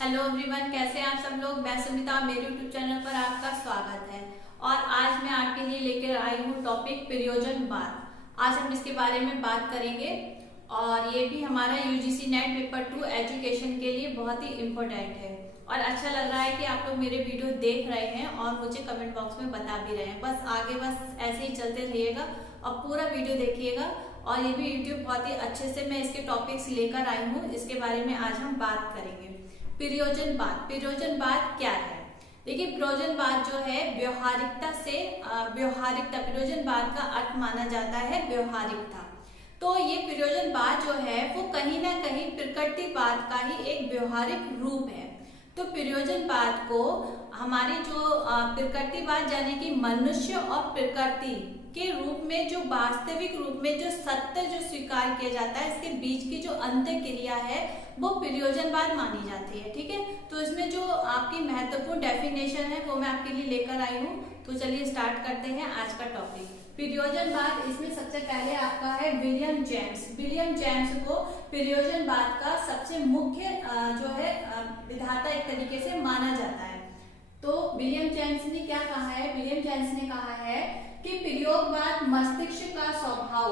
Hello everyone, कैसे हैं आप सब लोग। मैं सुमिता, मेरे यूट्यूब चैनल पर आपका स्वागत है। और आज मैं आपके लिए लेकर आई हूँ टॉपिक प्रयोजनवाद। आज हम इसके बारे में बात करेंगे और ये भी हमारा यूजीसी नेट पेपर 2 एजुकेशन के लिए बहुत ही इम्पोर्टेंट है। और अच्छा लग रहा है कि आप लोग मेरे वीडियो देख रहे हैं और मुझे कमेंट बॉक्स में बता भी रहे हैं। बस आगे ऐसे ही चलते रहिएगा और पूरा वीडियो देखिएगा। और ये भी यूट्यूब बहुत ही अच्छे से मैं इसके टॉपिक्स लेकर आई हूँ, इसके बारे में आज हम बात करेंगे। प्रयोजनवाद क्या है? देखिए, प्रयोजनवाद जो है व्यवहारिकता से प्रयोजनवाद का अर्थ माना जाता है व्यवहारिकता। तो ये प्रयोजनवाद जो है वो कहीं ना कहीं प्रकृतिवाद का ही एक व्यवहारिक रूप है। तो प्रयोजनवाद को हमारे जो प्रकृतिवाद यानी कि मनुष्य और प्रकृति के रूप में जो वास्तविक रूप में जो सत्य जो स्वीकार किया जाता है, इसके बीच की जो अंतर क्रिया है वो प्रयोजनवाद मानी जाती है। ठीक है, तो इसमें जो आपकी महत्वपूर्ण डेफिनेशन है वो मैं आपके लिए लेकर आई हूँ। तो चलिए स्टार्ट करते हैं आज का टॉपिक प्रयोजनवाद। इसमें सबसे पहले आपका है विलियम जेम्स। विलियम जेम्स को प्रयोजनवाद का सबसे मुख्य जो है विधाता एक तरीके से माना जाता है। तो विलियम जेम्स ने क्या कहा है? विलियम जेम्स ने कहा है कि प्रयोगवाद मस्तिष्क का स्वभाव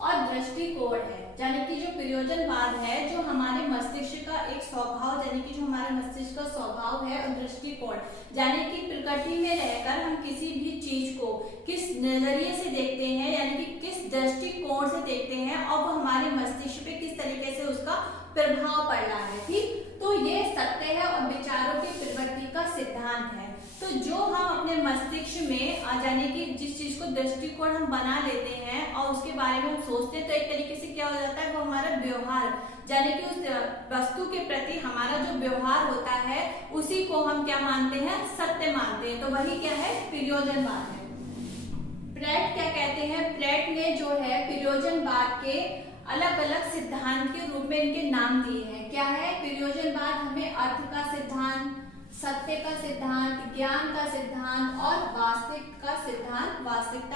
और दृष्टिकोण है। यानी कि जो प्रयोजनवाद है जो हमारे मस्तिष्क का एक स्वभाव, यानी कि जो हमारे मस्तिष्क का स्वभाव है और दृष्टिकोण, यानी कि प्रकृति में रहकर हम किसी भी चीज को किस नजरिए से देखते हैं, यानी कि किस दृष्टिकोण से देखते हैं और वो हमारे मस्तिष्क पे किस तरीके से उसका प्रभाव पड़ रहा है। ठीक, तो ये सत्य है और विचारों की प्रवृत्ति का सिद्धांत है। तो जो हम अपने मस्तिष्क में यानी कि जिस चीज को दृष्टिकोण हम बना लेते हैं और उसके बारे में हम सोचते हैं, तो एक तरीके से क्या हो जाता है, वो हमारा व्यवहार, यानी कि उस वस्तु के प्रति हमारा जो व्यवहार होता है उसी को हम क्या मानते हैं? सत्य मानते हैं। तो वही क्या है? प्रयोजनवाद है। प्रेट क्या कहते हैं? प्रेट ने जो है प्रयोजनवाद के अलग अलग सिद्धांत के रूप में इनके नाम दिए हैं। क्या है? प्रयोजनवाद हमें अर्थ का सिद्धांत, सत्य का सिद्धांत, ज्ञान का सिद्धांत और वास्तविकता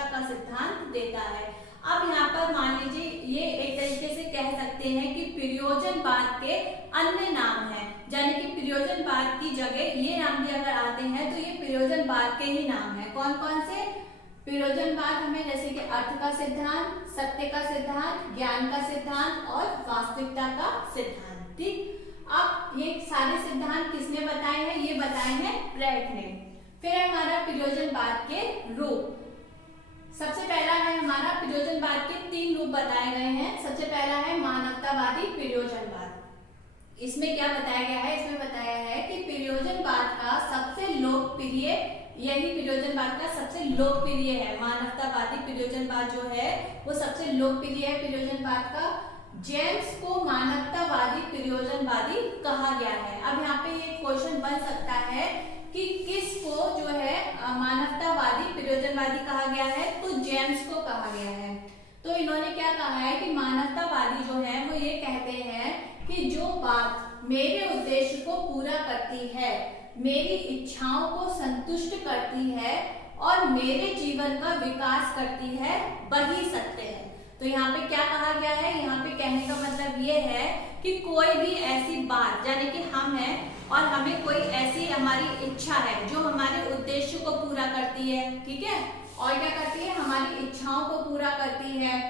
का सिद्धांत देता है। अब यहाँ पर मान लीजिए ये एक तरीके से कह सकते हैं कि प्रयोजनवाद के अन्य नाम हैं, यानी कि प्रयोजनवाद की जगह ये नाम भी अगर आते हैं तो ये प्रयोजनवाद के ही नाम है। कौन कौन से? प्रयोजनवाद हमें जैसे कि अर्थ का सिद्धांत, सत्य का सिद्धांत, ज्ञान का सिद्धांत और वास्तविकता का सिद्धांत। ठीक, अब ये सारे सिद्धांत किसने बताए हैं? ये बताए हैं प्रेट ने। फिर हमारा प्रयोजनवाद के रूप। सबसे पहला है हमारा प्रयोजनवाद के 3 रूप बताए गए हैं। सबसे पहला है मानवतावादी प्रयोजनवाद। इसमें क्या बताया गया है? इसमें बताया है कि प्रयोजनवाद का सबसे लोकप्रिय, यही प्रयोजनवाद का सबसे लोकप्रिय है। मानवतावादी प्रयोजनवाद जो है वो सबसे लोकप्रिय है प्रयोजनवाद का। जेम्स को मानवतावादी प्रयोजनवादी कहा गया है। अब यहाँ पे ये क्वेश्चन बन सकता है कि किसको जो है मानवतावादी प्रयोजनवादी कहा गया है? तो जेम्स को कहा गया है। तो इन्होंने क्या कहा है कि मानवतावादी जो है वो ये कहते हैं कि जो बात मेरे उद्देश्य को पूरा करती है, मेरी इच्छाओं को संतुष्ट करती है और मेरे जीवन का विकास करती है, वही सत्य है। तो यहाँ पे क्या कहा गया है? यहाँ पे कहने का मतलब ये है कि कोई भी ऐसी बात, यानी कि हम हैं और हमें कोई ऐसी हमारी इच्छा है जो हमारे उद्देश्य को पूरा करती है, ठीक है, और क्या करती है? हमारी इच्छाओं को पूरा करती है,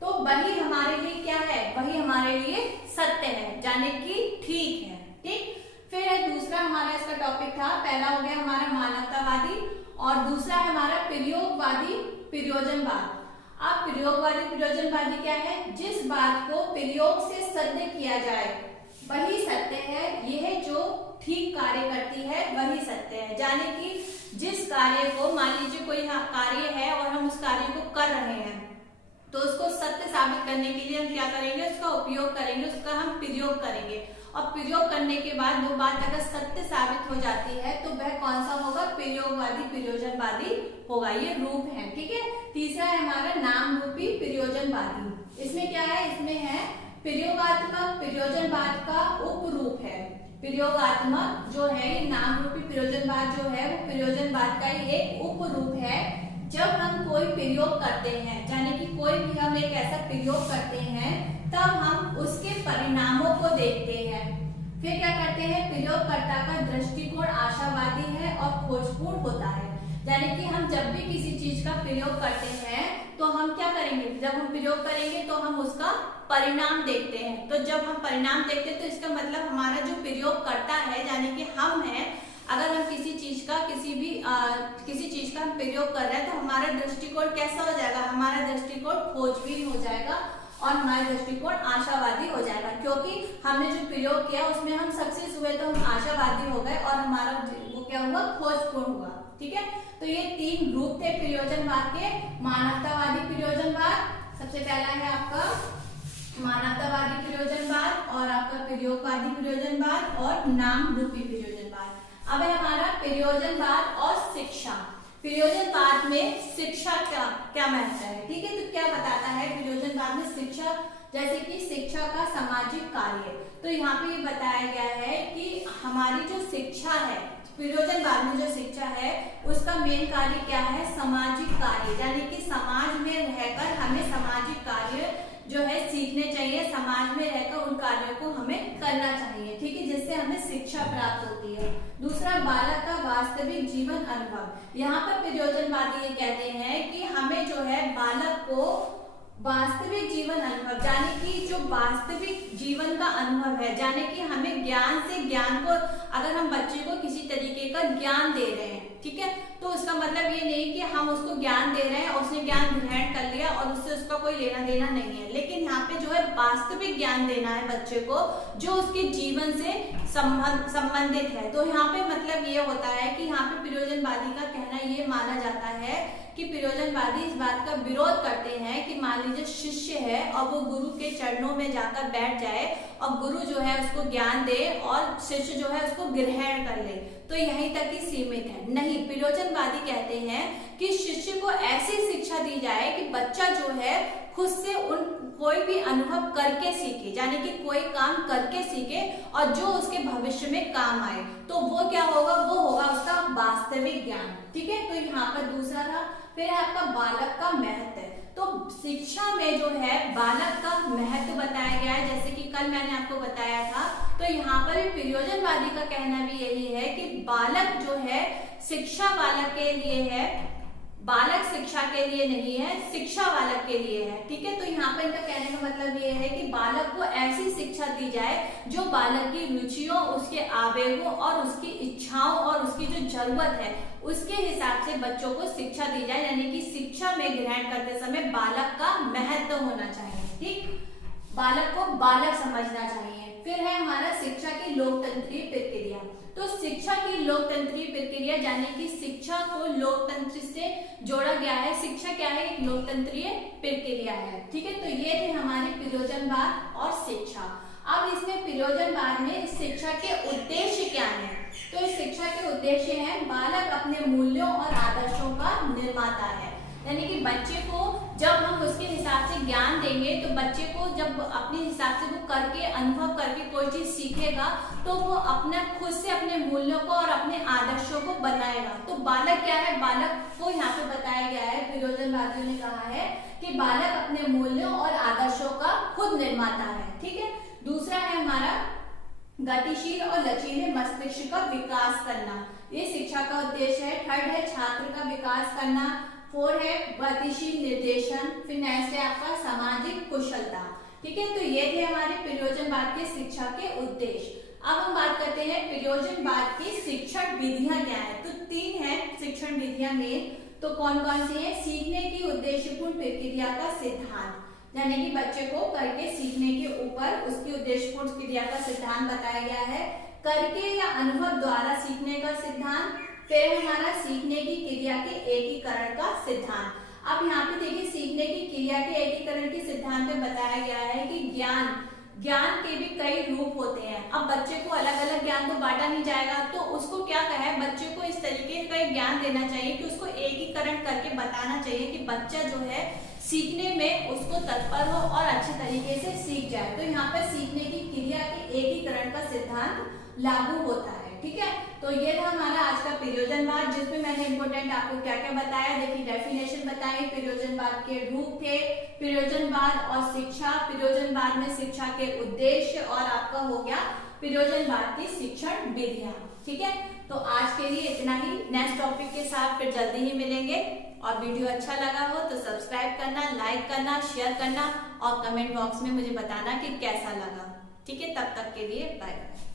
तो वही हमारे लिए क्या है? वही हमारे लिए सत्य है, यानी कि ठीक है। ठीक, फिर दूसरा हमारा इसका टॉपिक था, पहला हो गया हमारा मानवतावादी और दूसरा है हमारा प्रयोगवादी प्रयोजनवाद। अब प्रयोगवादी प्रयोजनवादी क्या है? जिस बात को प्रयोग से सिद्ध किया जाए वही सत्य है। यह जो ठीक कार्य करती है वही सत्य है, यानी कि जिस कार्य को, मान लीजिए कोई कार्य है और हम उस कार्य को कर रहे हैं, तो उसको सत्य साबित करने के लिए हम क्या करेंगे? उसका उपयोग करेंगे, उसका हम प्रयोग करेंगे। और प्रयोग करने के बाद वो बात अगर सत्य साबित हो जाती है तो वह कौन सा होगा? प्रयोगवादी प्रयोजनवादी होगा। ये रूप है। ठीक है, तीसरा है हमारा नाम रूपी प्रयोजनवादी। इसमें क्या है? इसमें है प्रयोगात्मक प्रयोजनवाद का उपरूप है। प्रयोगात्मक जो है ये नाम रूपी प्रयोजनवाद जो है वो प्रयोजनवाद का ही एक उपरूप है। जब हम कोई प्रयोग करते हैं, यानी कि कोई भी हम एक ऐसा प्रयोग करते हैं, तब हम उसके परिणामों को देखते हैं। फिर क्या करते हैं, प्रयोगकर्ता का दृष्टिकोण आशावादी है और खोजपूर्ण होता है। यानी कि हम जब भी किसी चीज का प्रयोग करते हैं तो हम क्या करेंगे, जब हम प्रयोग करेंगे तो हम उसका परिणाम देखते हैं। तो जब हम परिणाम देखते हैं तो इसका मतलब हमारा जो प्रयोग करता है यानी कि हम हैं, अगर हम किसी चीज का किसी चीज का हम प्रयोग कर रहे हैं तो हमारा दृष्टिकोण कैसा हो जाएगा, हमारा दृष्टिकोण खोजबीन हो जाएगा और हमारा दृष्टिकोण आशावादी हो जाएगा। क्योंकि हमने जो प्रयोग किया उसमें हम सक्सेस हुए तो हम आशावादी हो गए और हमारा वो क्या हुआ, खोजपूर्ण हुआ। ठीक है, तो ये 3 ग्रुप थे प्रयोजनवाद के। मानवतावादी प्रयोजनवाद, सबसे पहला है आपका मानवतावादी प्रयोजनवाद, और आपका प्रयोगवादी प्रयोजनवाद और नाम रूपी प्रयोजनवाद। अब है हमारा प्रयोजनवाद और शिक्षा। प्रयोजनवाद में शिक्षा का क्या महत्व है, ठीक है, तो क्या बताता है प्रयोजनवाद में शिक्षा, जैसे कि शिक्षा का सामाजिक कार्य। तो यहाँ पे ये बताया गया है कि हमारी जो शिक्षा है, प्रयोजनवाद में जो शिक्षा है उसका मेन कार्य क्या है, सामाजिक कार्य। यानी कि समाज में रहकर हमें सामाजिक कार्य जो है सीखने चाहिए, समाज में रहकर उन कार्यों को हमें करना चाहिए। ठीक है, जिससे हमें शिक्षा प्राप्त होती है। दूसरा, बालक का वास्तविक जीवन अनुभव। यहाँ पर प्रयोजनवादी ये कहते हैं कि हमें जो है बालक को वास्तविक जीवन अनुभव, यानी कि जो वास्तविक जीवन का अनुभव है, यानी कि हमें ज्ञान से ज्ञान को, अगर हम बच्चे को किसी तरीके का ज्ञान दे रहे हैं, ठीक है, तो उसका मतलब ये नहीं कि हम उसको ज्ञान दे रहे हैं और उसने ज्ञान ग्रहण कर लिया और उससे उसका कोई लेना देना नहीं है। लेकिन यहाँ पे जो है वास्तविक ज्ञान देना है बच्चे को जो उसके जीवन से संबंधित है। तो यहाँ पे मतलब ये होता है कि यहाँ पे प्रयोजनवादी का कहना ये माना जाता है कि प्रयोजनवादी इस बात का विरोध करते हैं कि मान लीजिए शिष्य है और वो गुरु के चरणों में जाकर बैठ जाए और गुरु जो है उसको ज्ञान दे और शिष्य जो है उसको ग्रहण कर ले, तो यहीं तक ही सीमित है। नहीं, प्रयोजनवादी कहते हैं कि शिष्य को ऐसी शिक्षा दी जाए कि बच्चा जो है खुद से कोई भी अनुभव करके सीखे, यानी कि कोई काम करके सीखे और जो उसके भविष्य में काम आए। तो वो क्या होगा, वो होगा उसका वास्तविक ज्ञान। ठीक है, तो यहाँ पर दूसरा था। फिर आपका बालक का महत्व। तो शिक्षा में जो है बालक का महत्व बताया गया है, जैसे कि कल मैंने आपको बताया था। तो यहाँ पर भी प्रयोजनवादी का कहना भी यही है कि बालक जो है शिक्षा बालक के लिए है, बालक शिक्षा के लिए नहीं है, शिक्षा बालक के लिए है। ठीक है, तो यहाँ पर इनका कहने का मतलब ये है कि बालक को ऐसी शिक्षा दी जाए जो बालक की रुचियों, उसके आवेगों और उसकी इच्छाओं और उसकी जो जरूरत है उसके हिसाब से बच्चों को शिक्षा दी जाए। यानी कि शिक्षा में ग्रहण करते समय बालक का महत्व होना चाहिए। ठीक, बालक को बालक समझना चाहिए। फिर है हमारा शिक्षा की लोकतंत्रीय प्रक्रिया। तो शिक्षा की लोकतंत्रीय प्रक्रिया यानी कि शिक्षा को लोकतंत्र से जोड़ा गया है। शिक्षा क्या है, एक लोकतंत्रीय प्रक्रिया है। ठीक है, तो ये थे हमारे प्रयोजनवाद और शिक्षा। अब इसमें प्रयोजनवाद में शिक्षा के उद्देश्य क्या है, तो इस शिक्षा के उद्देश्य है बालक अपने मूल्यों और आदर्शों का निर्माता है। यानी कि बच्चे को जब हम उसके हिसाब से ज्ञान देंगे तो बच्चे को जब अपने हिसाब से वो करके अनुभव करके कोई चीज सीखेगा तो वो अपना खुद से अपने मूल्यों को और अपने आदर्शों को बनाएगा। तो बालक क्या है, बालक को यहाँ पे बताया गया है, प्रयोजनवादियों ने कहा है कि बालक अपने मूल्यों और आदर्शों का खुद निर्माता है। ठीक है, दूसरा है हमारा गतिशील और लचीले मस्तिष्क का विकास करना, ये शिक्षा का उद्देश्य है। थर्ड है छात्र का विकास करना। 4 है गतिशील निर्देशन। फिर नेक्स्ट है आपका सामाजिक कुशलता। ठीक है, तो ये थे हमारे प्रयोजनवाद के शिक्षा के उद्देश्य। अब हम बात करते हैं प्रयोजनवाद की शिक्षण विधियां क्या है। तो 3 है शिक्षण विधियां मेन। तो कौन कौन सी है, सीखने की उद्देश्यपूर्ण प्रक्रिया का सिद्धांत, यानी कि बच्चे को करके सीखने के ऊपर उसकी उद्देश्यपूर्ण क्रिया का सिद्धांत बताया गया है। करके या अनुभव द्वारा सीखने का सिद्धांत। फिर हमारा सीखने की क्रिया के एकीकरण का सिद्धांत। अब यहाँ पे देखिए सीखने की क्रिया के एकीकरण के सिद्धांत में बताया गया है कि ज्ञान के भी कई रूप होते हैं। अब बच्चे को अलग अलग ज्ञान तो बांटा नहीं जाएगा, तो उसको क्या कहा है, बच्चे को इस तरीके का एक ज्ञान देना चाहिए कि उसको एकीकरण करके बताना चाहिए कि बच्चा जो है सीखने में उसको तत्पर हो और अच्छे तरीके से सीख जाए। तो यहाँ पर सीखने की क्रिया के एकीकरण का सिद्धांत लागू होता है। ठीक है, तो ये था हमारा आज का प्रयोजनवाद, जिसमें मैंने इंपोर्टेंट आपको क्या क्या बताया। देखिए डेफिनेशन बताई, प्रयोजनवाद के रूप थे, प्रयोजनवाद और शिक्षा, प्रयोजनवाद में शिक्षा के उद्देश्य और आपका हो गया प्रयोजनवाद की शिक्षण विधियां। ठीक है, तो आज के लिए इतना ही। नेक्स्ट टॉपिक के साथ फिर जल्दी ही मिलेंगे। और वीडियो अच्छा लगा हो तो सब्सक्राइब करना, लाइक करना, शेयर करना और कमेंट बॉक्स में मुझे बताना कि कैसा लगा। ठीक है, तब तक के लिए बाय बाय।